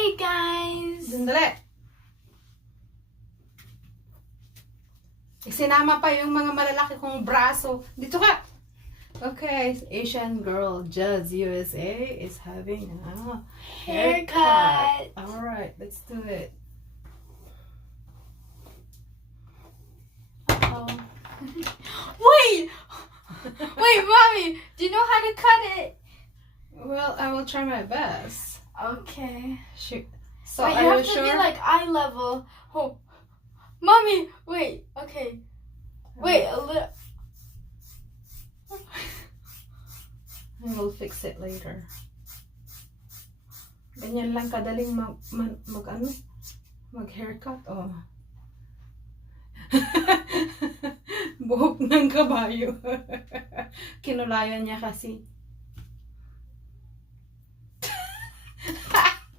Hey guys! Sandali. Sinama pa yung mga malalaki kong braso. Dito ka! Okay, Asian girl Judds USA is having a haircut. Alright, let's do it. Oh. Wait! Wait, Mommy! Do you know how to cut it? Well, I will try my best. Okay. Shoot. So Wait, are you you have to sure? be like eye level. Oh. Mommy! Wait, okay. Wait, a little. I will fix it later. Ganyan lang kadaling mag-haircut. Oh. Buhok ng kabayo. Kinulayan niya kasi.